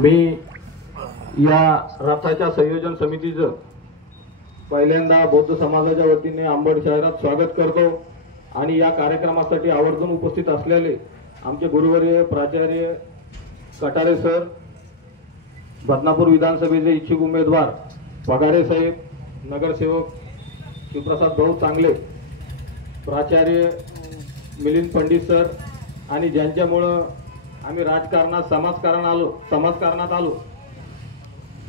मी या रथाच्या संयोजन समितीचं पहिल्यांदा बौद्ध समाजाच्या वतीने अंबड शहरात स्वागत करतो आणि या कार्यक्रमासाठी आवर्जून उपस्थित असलेले आमचे गुरुवर्य प्राचार्य कटारे सर, बदनापूर विधानसभेचे इच्छुक उमेदवार पगारे साहेब, नगरसेवक शिवप्रसाद भाऊ चांगले, प्राचार्य मिलिंद पंडित सर आणि ज्यांच्यामुळं आम्ही राजकारणात समाजकारणात आलो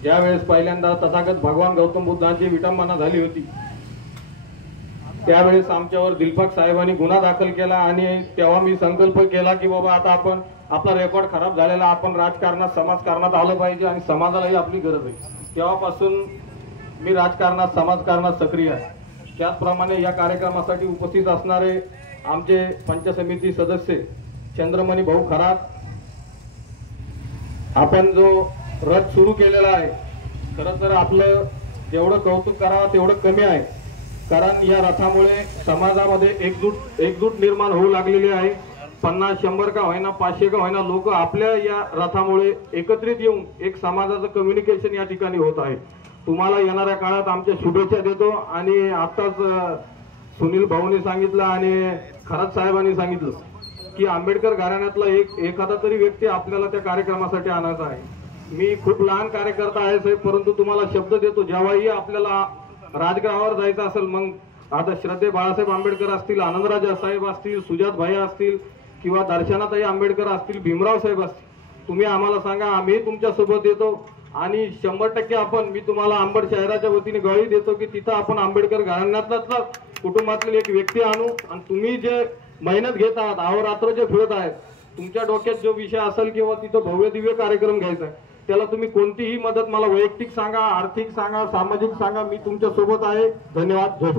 ज्यावेळेस पहिल्यांदा तथागत भगवान गौतम बुद्धांची विटंबना झाली होती त्यावेळेस आमच्यावर दिलफाक साहेबांनी गुन्हा दाखल केला आणि तेव्हा मी संकल्प केला की बाबा आता आपण आपला रेकॉर्ड खराब झालेला, आपण राजकारणात समाजकारणात आलं पाहिजे आणि समाजालाही आपली गरज आहे। तेव्हापासून मी राजकारणात समाजकारणात सक्रिय आहे। त्याचप्रमाणे या कार्यक्रमासाठी उपस्थित असणारे आमचे पंचायत समिती सदस्य चंद्रमणी भाऊ खरात, आपण जो रथ सुरू केलेला आहे खरं तर आपलं जेवढं कौतुक करावं तेवढं कमी आहे, कारण या रथामुळे समाजामध्ये एकजूट निर्माण होऊ लागलेली आहे। 50-100 का होईना, 500 का होईना लोक आपल्या या रथामुळे एकत्रित येऊन एक समाजाचं कम्युनिकेशन या ठिकाणी होत आहे। तुम्हाला येणाऱ्या काळात आमच्या शुभेच्छा देतो आणि आताच सुनील भाऊंनी सांगितलं आणि खरात साहेबांनी सांगितलं की आंबेडकर घराण्यातला एखादा तरी व्यक्ती आपल्याला त्या कार्यक्रमासाठी आणायचा आहे। मी खूप लहान कार्यकर्ता आहे साहेब, परंतु तुम्हाला शब्द देतो जेव्हाही आपल्याला राजगृहावर जायचं असेल, मग आता श्रद्धे बाळासाहेब आंबेडकर असतील, आनंदराजा साहेब असतील, सुजात भाई असतील किंवा दर्शनाताई आंबेडकर असतील, भीमराव साहेब असतील, तुम्ही आम्हाला सांगा, आम्ही तुमच्या सोबत येतो आणि 100% मी तुम्हाला अंबड शहराच्या वतीने गवाही देतो की तिथं आपण आंबेडकर घराण्यातला कुटुंबातील एक व्यक्ती आणू आणि तुम्ही जे मेहनत घेत आहात, अहोरात्र जे फिरत आहेत, तुमच्या डोक्यात जो विषय असेल किंवा तिथं भव्य दिव्य कार्यक्रम घ्यायचा आहे त्याला तुम्ही कोणतीही मदत मला वैयक्तिक सांगा, आर्थिक सांगा, सामाजिक सांगा, मी तुमच्या सोबत आहे। धन्यवाद। जय